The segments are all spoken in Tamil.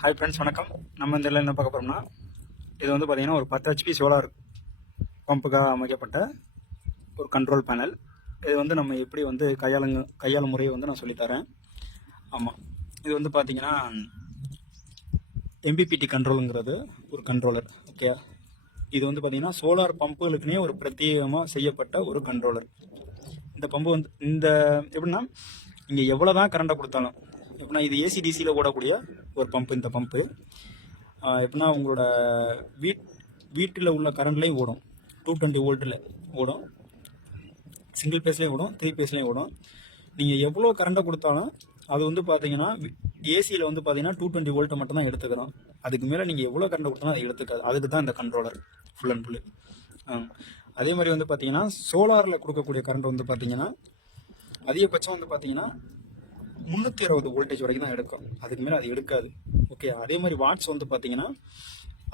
ஹாய் ஃப்ரெண்ட்ஸ், வணக்கம். நம்ம இந்த என்ன பார்க்க போகிறோம்னா, இது வந்து பார்த்திங்கன்னா ஒரு 10 HP சோலார் பம்புக்காக அமைக்கப்பட்ட ஒரு கண்ட்ரோல் பேனல். இது வந்து நம்ம எப்படி வந்து கையாளும் முறையை வந்து நான் சொல்லித்தரேன். ஆமாம், இது வந்து பார்த்திங்கன்னா MPPT கண்ட்ரோலுங்கிறது ஒரு கண்ட்ரோலர். ஓகே, இது வந்து பார்த்திங்கன்னா சோலார் பம்புகளுக்குனே ஒரு பிரத்யேகமாக செய்யப்பட்ட ஒரு கண்ட்ரோலர். இந்த பம்பு வந்து எப்படின்னா, இங்கே எவ்வளோ தான் கரண்ட்டை கொடுத்தாலும், எப்படின்னா இது AC/DCயில் ஓடக்கூடிய ஒரு பம்பு. இந்த பம்பு எப்படின்னா உங்களோட வீட்டில் உள்ள கரண்ட்லேயும் ஓடும். 220 வோல்ட்டில் ஓடும், சிங்கிள் பேஸ்லேயும் ஓடும், 3 பேஸ்லேயும் ஓடும். நீங்கள் எவ்வளோ கரண்ட்டை கொடுத்தாலும் அது வந்து பார்த்தீங்கன்னா ஏசியில் வந்து பார்த்தீங்கன்னா 220 வோல்ட்டை மட்டும் தான் எடுத்துக்கிறோம். அதுக்கு மேலே நீங்கள் எவ்வளோ கரண்ட் கொடுத்தாலும் அது எடுத்துக்காது. அதுக்கு தான் இந்த கண்ட்ரோலர் ஃபுல் அண்ட் ஃபுல்லு. அதே மாதிரி வந்து பார்த்தீங்கன்னா சோலாரில் கொடுக்கக்கூடிய கரண்ட் வந்து பார்த்தீங்கன்னா அதிகபட்சம் வந்து பார்த்தீங்கன்னா 360 வோல்டேஜ் வரைக்கும் தான் எடுக்கும். அதுக்கு மேலே அது எடுக்காது. ஓகே, அதே மாதிரி வாட்ஸ் வந்து பார்த்தீங்கன்னா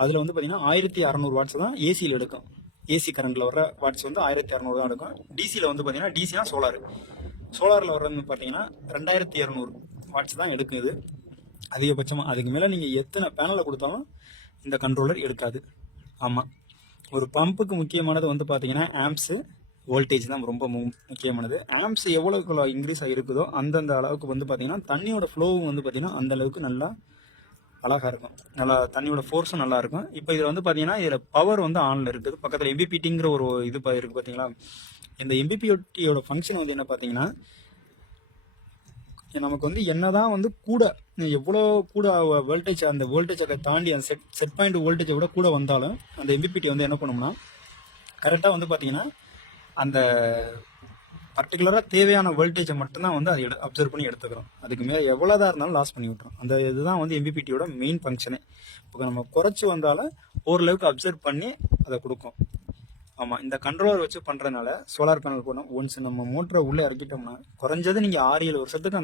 அதில் வந்து பார்த்தீங்கன்னா 1600 வாட்ஸ் தான் ஏசியில் எடுக்கும். ஏசி கரண்டில் வர வாட்ஸ் வந்து 1600 தான் எடுக்கும். டிசியில் வந்து பார்த்தீங்கன்னா டிசினா சோலாரில் வர்றது பார்த்தீங்கன்னா 2200 வாட்ஸ் தான் எடுக்குது அதிகபட்சமாக. அதுக்கு மேலே நீங்கள் எத்தனை பேனலில் கொடுத்தாலும் இந்த கண்ட்ரோலர் எடுக்காது. ஆமாம், ஒரு பம்புக்கு முக்கியமானது வந்து பார்த்தீங்கன்னா ஆம்ப்ஸு, வோல்டேஜ் தான் ரொம்ப முக்கியமானது. ஆம்ப்ஸ் எவ்வளோக்கு இன்க்ரீஸ் ஆகிருக்குதோ அந்தந்த அளவுக்கு வந்து பார்த்திங்கன்னா தண்ணியோட ஃப்ளோவும் வந்து பார்த்திங்கன்னா அந்த அளவுக்கு நல்லா அழகாக இருக்கும். நல்லா தண்ணியோட ஃபோர்ஸும் நல்லா இருக்கும். இப்போ இதில் வந்து பார்த்திங்கன்னா இதில் பவர் வந்து ஆனில் இருக்குது. பக்கத்தில் MPPTங்கிற ஒரு இது இருக்குது பார்த்தீங்களா. இந்த MPPTயோட ஃபங்க்ஷன் வந்து என்ன பார்த்தீங்கன்னா, நமக்கு வந்து என்ன தான் வந்து எவ்வளோ கூட வோல்டேஜ், அந்த வோல்டேஜை தாண்டி அந்த செட் பாயிண்ட் வோல்டேஜை விட கூட வந்தாலும் அந்த MPPT வந்து என்ன பண்ணும்னா கரெக்டாக வந்து பார்த்திங்கன்னா அந்த பர்டிகுலராக தேவையான வோல்டேஜை மட்டும்தான் வந்து அதை அப்சர்வ் பண்ணி எடுத்துக்கிறோம். அதுக்கு மேலே எவ்வளோதான் இருந்தாலும் லாஸ் பண்ணி விட்டுரும். அந்த இதுதான் வந்து MPPTயோட மெயின் ஃபங்க்ஷனே. இப்போ நம்ம குறைச்சி வந்தாலும் ஓரளவுக்கு அப்சர்வ் பண்ணி அதை கொடுக்கும். ஆமாம், இந்த கண்ட்ரோலர் வச்சு பண்ணுறதுனால சோலார் பேனல் போனால் ஒன்ஸ் நம்ம மோட்டரை உள்ளே இறக்கிட்டோம்னா குறைஞ்சது நீங்கள் 6-7 வருஷத்துக்கு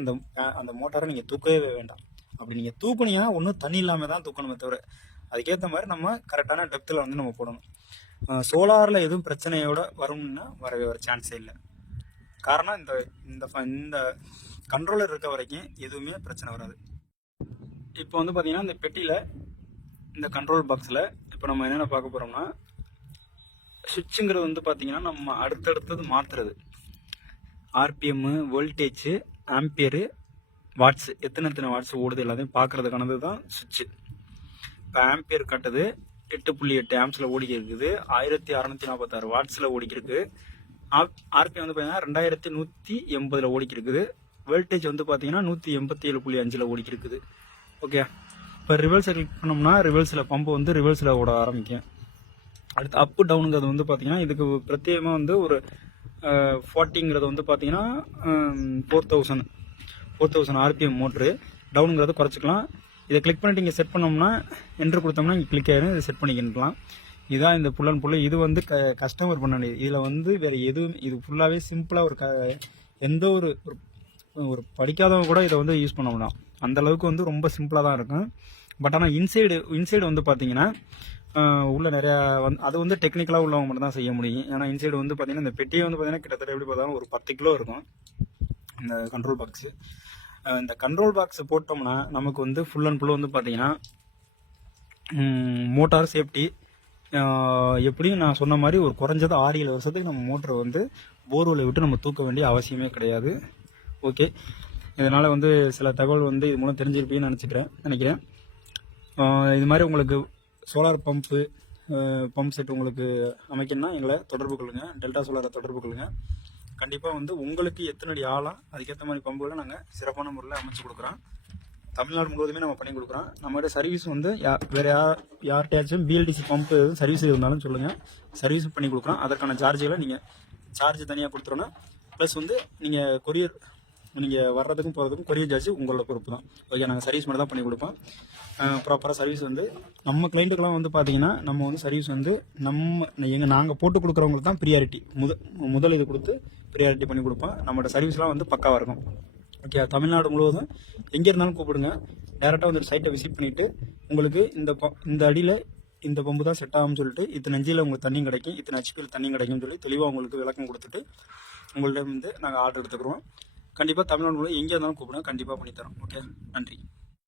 அந்த மோட்டாரை நீங்கள் தூக்கவே வேண்டாம். அப்படி நீங்கள் தூக்குனீங்கன்னா ஒன்றும் தண்ணி இல்லாமல் தான் தூக்கணுமே தவிர, அதுக்கேற்ற மாதிரி நம்ம கரெக்டான டெப்த்தில் வந்து நம்ம போடணும். சோலாரில் எதுவும் பிரச்சனையோட வரும்னா வரவே வர சான்ஸே இல்லை. காரணம் இந்த கண்ட்ரோலர் இருக்க வரைக்கும் எதுவுமே பிரச்சனை வராது. இப்போ வந்து பார்த்திங்கன்னா இந்த பெட்டியில், இந்த கண்ட்ரோல் பாக்ஸில் இப்போ நம்ம என்னென்ன பார்க்க போகிறோம்னா, சுவிட்சுங்கிறது வந்து பார்த்திங்கன்னா நம்ம அடுத்தடுத்தது மாற்றுறது. RPM, வோல்டேஜு, ஆம்பியரு, வாட்ஸு, எத்தனை வாட்ஸ் ஓடுது எல்லாத்தையும் பார்க்குறதுக்கானது தான் சுவிட்சு. இப்போ ஆம்பியர் காட்டுது 8.8 ஆம்ஸில் ஓடிக்கி இருக்குது, 1646 வாட்ஸில் ஓடிக்கி இருக்குது. RPM வந்து பார்த்தீங்கன்னா 2180 ஓடிக்கி இருக்குது. வோல்டேஜ் வந்து பார்த்தீங்கன்னா 187.5 ஓடிக்கி இருக்குது. ஓகே, இப்போ ரிவர்ஸை கிளிக் பண்ணோம்னா ரிவர்ஸில் பம்பு வந்து ரிவர்ஸில் ஓட ஆரம்பிக்கும். அடுத்து அப்பு டவுனுங்கிறது வந்து பார்த்தீங்கன்னா இதுக்கு பிரத்யேகமாக வந்து ஒரு 40ங்கிறது வந்து பார்த்தீங்கன்னா 4000 RPM மோட்ரு. டவுனுங்கிறது குறைச்சிக்கலாம். இதை கிளிக் பண்ணிட்டு இங்கே செட் பண்ணோம்னா என்ட்ரு கொடுத்தோம்னா இங்கே கிளிக் ஆகிடும். இதை செட் பண்ணிக்கலாம். இதுதான் இந்த புல் அண்ட் புல். இது வந்து கஸ்டமர் பண்ண வேண்டியது. இதில் வந்து வேறு எதுவும், இது ஃபுல்லாகவே சிம்பிளாக எந்த ஒரு படிக்காதவங்க கூட இதை வந்து யூஸ் பண்ண முடியும். அந்தளவுக்கு வந்து ரொம்ப சிம்பிளாக தான் இருக்கும். பட் ஆனால் இன்சைடு வந்து பார்த்தீங்கன்னா உள்ள நிறையா அது வந்து டெக்னிக்கலாக உள்ளவங்க மட்டும் தான் செய்ய முடியும். ஏன்னா இன்சைடு வந்து பார்த்தீங்கன்னா இந்த பெட்டியை வந்து பார்த்தீங்கன்னா கிட்டத்தட்ட எப்படி பார்த்தாலும் ஒரு 10 கிலோ இருக்கும் இந்த கண்ட்ரோல் பாக்ஸு. இந்த கண்ட்ரோல் பாக்ஸ் போட்டோம்னா நமக்கு வந்து ஃபுல் அண்ட் ஃபுல் வந்து பார்த்தீங்கன்னா மோட்டார் சேஃப்டி. எப்படியும் நான் சொன்ன மாதிரி ஒரு குறைஞ்சது 6-7 வருஷத்துக்கு நம்ம மோட்டரை வந்து போர்வெல்லை விட்டு நம்ம தூக்க வேண்டிய அவசியமே கிடையாது. ஓகே, இதனால் வந்து சில தகவல் வந்து இது மூலம் தெரிஞ்சிருப்பீங்கன்னு நினைக்கிறேன். இது மாதிரி உங்களுக்கு சோலார் பம்ப் செட் உங்களுக்கு அமைக்கணும்னா எங்களை தொடர்பு கொள்ளுங்கள். டெல்டா சோலாரை தொடர்பு கொள்ளுங்கள். கண்டிப்பாக வந்து உங்களுக்கு எத்தனை அடி ஆழம் அதுக்கேற்ற மாதிரி பம்புகளை நாங்கள் சிறப்பான முறையில் அமைச்சு கொடுக்குறோம். தமிழ்நாடு முழுவதுமே நம்ம பண்ணி கொடுக்குறோம். நம்மகிட்ட சர்வீஸ் வந்து வேறு யார்கிட்டயாச்சும் BLDC பம்பு எதுவும் சர்வீஸ் இருந்தாலும் சொல்லுங்கள், சர்வீஸ் பண்ணி கொடுக்குறோம். அதற்கான சார்ஜுகளை நீங்கள் சார்ஜ் தனியாக கொடுத்துருன்னா, ப்ளஸ் வந்து நீங்கள் வர்றதுக்கும் போகிறதுக்கும் கொரியர் சார்ஜ் உங்களோட பொறுப்பு தான். ஓகே, நாங்கள் சர்வீஸ் மட்டும் தான் பண்ணி கொடுப்போம். ப்ராப்பராக சர்வீஸ் வந்து நம்ம கிளைண்ட்டுக்கெல்லாம் வந்து பார்த்திங்கன்னா நம்ம வந்து சர்வீஸ் வந்து நாங்கள் போட்டு கொடுக்குறவங்களுக்கு தான் ப்ரியாரிட்டி முதல் இது கொடுத்து ப்ரியாரிட்டி பண்ணி கொடுப்போம். நம்மளோட சர்வீஸ்லாம் வந்து பக்காவாக இருக்கும். ஓகே, தமிழ்நாடு முழுவதும் எங்கே இருந்தாலும் கூப்பிடுங்க. டேரெக்டாக வந்து சைட்டை விசிட் பண்ணிவிட்டு உங்களுக்கு இந்த அடியில் இந்த பம்பு தான் செட் ஆகும்னு சொல்லிட்டு இத்தனை அஞ்சில் உங்களுக்கு தண்ணி கிடைக்கும், இத்தனை ஹெச்பியில் தண்ணி கிடைக்கும்னு சொல்லி தெளிவாக உங்களுக்கு விளக்கம் கொடுத்துட்டு உங்கள்கிட்ட வந்து நாங்கள் ஆர்டர் எடுத்துக்கிறோம். கண்டிப்பாக தமிழ்நாடு முழுவதும் எங்கே இருந்தாலும் கூப்பிடுங்க, கண்டிப்பாக பண்ணித்தரோம். ஓகே, நன்றி.